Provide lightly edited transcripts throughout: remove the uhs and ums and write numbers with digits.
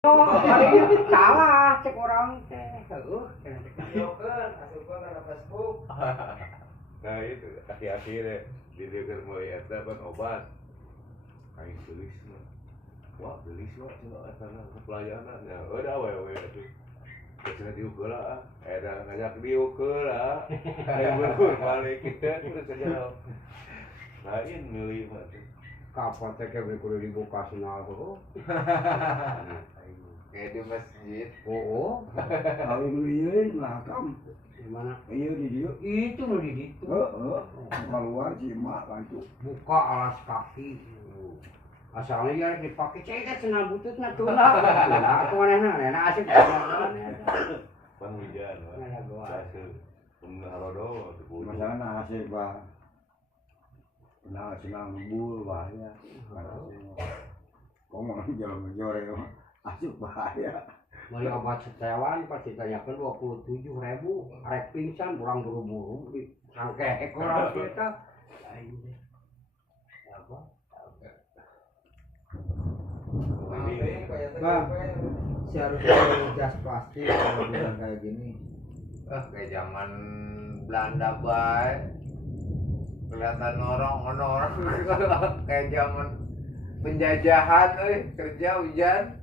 Salah cek orang teh. Heuh. Yokeun asupkeun kana Facebook. Nah itu akhir-akhirnya di dekat mulai eta kan obat. Aing tulis mah. Wah, tulis wah cenah eta pelayanan ya. Udah we atuh. Cenah diukeul lah. Eta ngajak diukeul lah. Aing berbur balik kita terus saja. Lain milih mah tuh. Kapan teh ke kudu dibuka senal tuh. Kayak di masjid. Oh, Kalau beli belakang, di mana? iya di dia. Itu lo di situ. Keluar si mak lanjut. Buka alas kaki. Asalnya ya dipakai cek kan senal butut na tula. Tula aku mana asik. Pan hujan wah. Mana gua. Sase. Bener harodo atuh kudu. Masalah nasi bah. Nah senang bul bahaya. Ngomong jalan joreng mah. Asup bahaya. Beli obat setewan pas ditanyakan 27.000 rek pingsan kurang buru-buru di sangke kurang kita. Apa? Bang, Seharusnya jas plastik kalau bukan kayak gini. kayak zaman Belanda bae. Kelihatan orang kayak zaman penjajahan kerja hujan.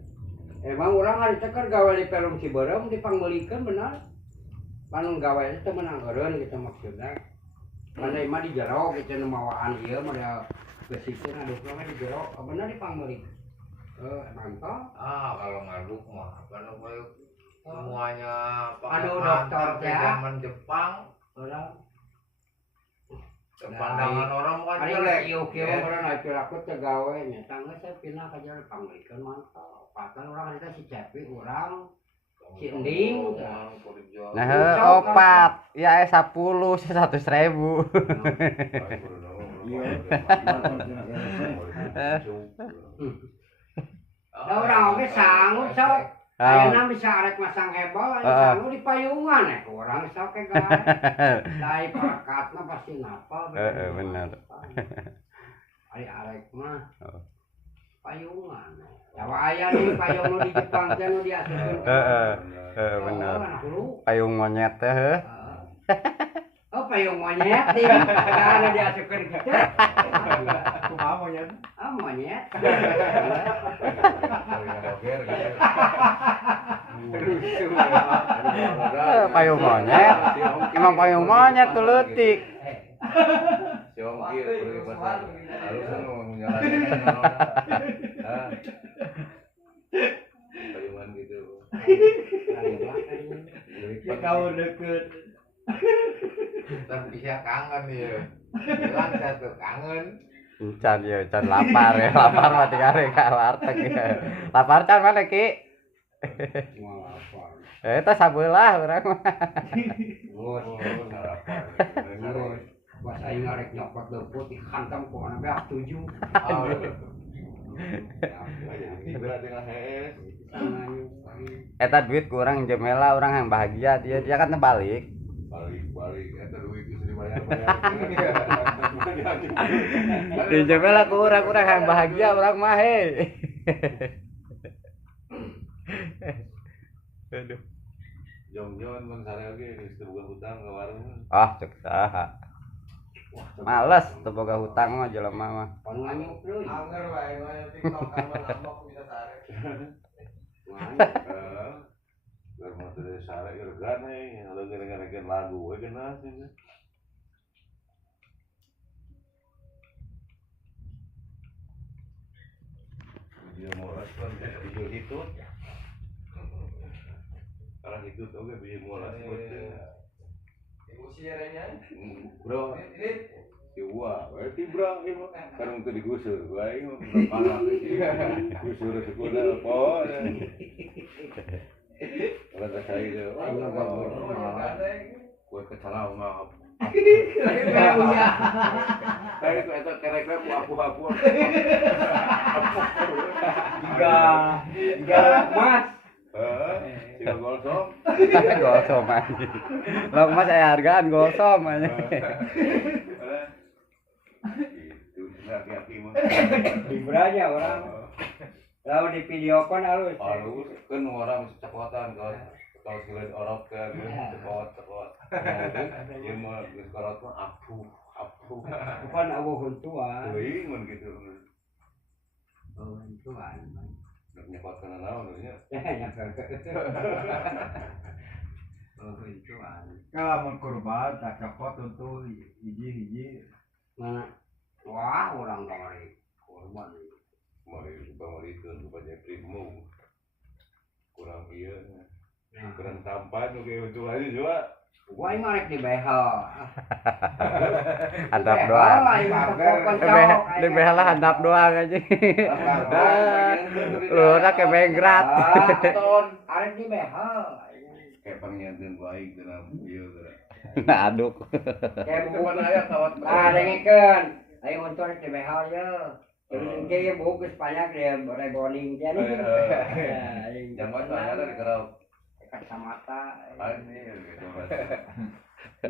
Emang orang hari teker gawe di Perum Ciberem dipanggulikeun benar. Pan gawe teh menang eureun gitu maksudna. Mana mah di jero kitu nu mawaan ieu mah gesikeun aduh mah di jero bener dipanggulikeun. Mantap. Kalau ngaduk mah kan semuanya Aduh, pakai dokter, kayak ya. zaman Jepang. Orang Pandangan orang kan ari jelek. kieu-kieu orang aya aku teh gawe nya tangga saya pindah ka jalan panggulikeun mantap. Patan orang eta si Cepi urang si Ending. Nah, opat. Ya 10 100.000. Da urang oge sanggup sok. Ayeuna bisa arek masang hebel, sanggup di payungan urang sok ke gawe. Dai pakatna pasti napal. Bener. Ari arek mah payungan. Jawa aya nih payung nu di Jepang teh nu diasukeun. Bener. Oh, Payung monyet teh heuh. oh payung monyet nih. Ada diasukeun kitu. Kumaha monyet? Ah monyet. Payung monyet. Emang payung monyet tuh leutik. Si Ongki pergi pasar. Harus mau nyalain payungan gitu. Ya kau deket. Tapi bisa kangen ya. Bilang satu kangen. Can ya, can lapar ya. Lapar mah tinggal ka warteg ya. Lapar can mana Ki? Eta sabelah urang mah. Pas aing arek nyopot leumput dihantam ku ana beak 7. Eta duit kurang jemela orang yang bahagia dia kan balik. Balik eta duit geus dibayar. Di jemela kurang yang bahagia orang mah he. Aduh. Jong-jongan mun sare oge geus teu boga hutang ka warung. Cek saha. Males teu boga hutang mah jelema mah. Pon nganyuk deui. Anger wae wae TikTok kan nambok bisa sare. Biar mau teu sare gergan he, leugeun lagu we geuna sih. Dia mau respon video itu. Karena itu oge bisa mulai seperti Emosi arenya. bro. Iwa, berarti bro ini karung teu digusur, bae mah parah gusur sekolah apa. Kalau tak saya itu, kue kecalau maaf. Saya itu kerek apu-apu. Tiga mas. Tiga gosong. Gosong anjing. Lah Mas aya hargaan gosong anjing. Itu laki-laki mah. Libranya orang. Lalu di video kan halus. Halus kan orang cepotan kalau sekalian orok kan cepot. Dia mah geus korot mah apuh. Bukan awo huntuan. Teuing mun gitu. Oh, huntuan. Nyekot kana naon nya. Oh, huntuan. Kalau mau kurban tak copot untuk hiji-hiji. Mana? Wah, orang kamari korban. Mari pamarikeun kepada primo. Kurang ieu. Kurang tampan oge itu aja juga. Wah, ini marek di behel. Handap doang. Di behel lah handap doang aja. Lu udah kayak bengrat. Arek di behel. Kayak pangianteun baik dalam ieu geura. Nah, aduk. Kayak Teman aya kawat. dengekeun. Ayo untuk di behel ya. Terus kayak buku sepanjang dia reboning jadi. Jaman aya dari kerap. Kacamata. Anjir gitu.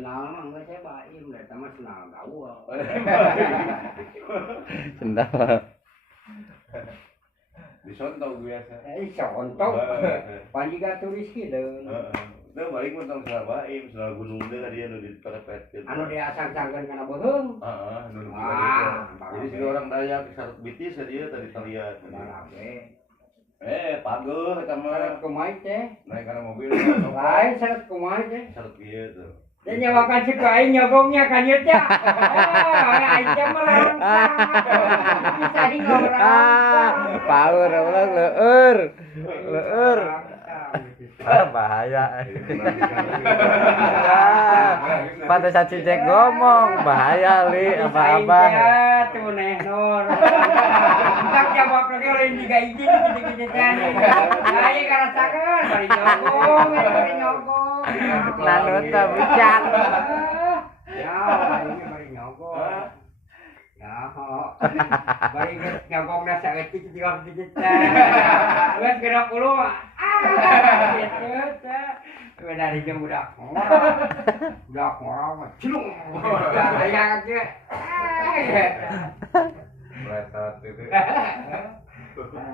Nah, enggak saya baim, dari tamat senang gaul. Sendal. Disontong biasa. Contoh, panjika turis gitu. Itu balik mentang salah baim, salah gunung deh dia nu diperepetkeun. Anu dia asang-sangkeun kana beheung. Heeh, nu Ah, jadi si orang Dayak sarut bitis dia tadi terlihat. Barabe. Pageuh eta Syarat mah. kumaha teh? Naik kana mobil. Lain syarat kumaha teh? Sarut ieu tuh. Dia nyawakan si aing nyogongnya kan ieu teh. Aing teh merangsang. Bisa di ngorang. Paur ulang leur. Bahaya. Pada saat si Jack ngomong bahaya li abah-abah. Tuh neh nor. Tak jawab lagi oleh ini gak izin gitu-gitu tadi. Ayo karasakeun bari nyogong. Nanut teh bijak. Ya, ini bari nyogong. Ya, bari nyogong dah saeutik juga gitu teh. Geus gerak ulu. Gitu teh. Dari jam budak ngorong, cilung. Aya aja. Meletot itu.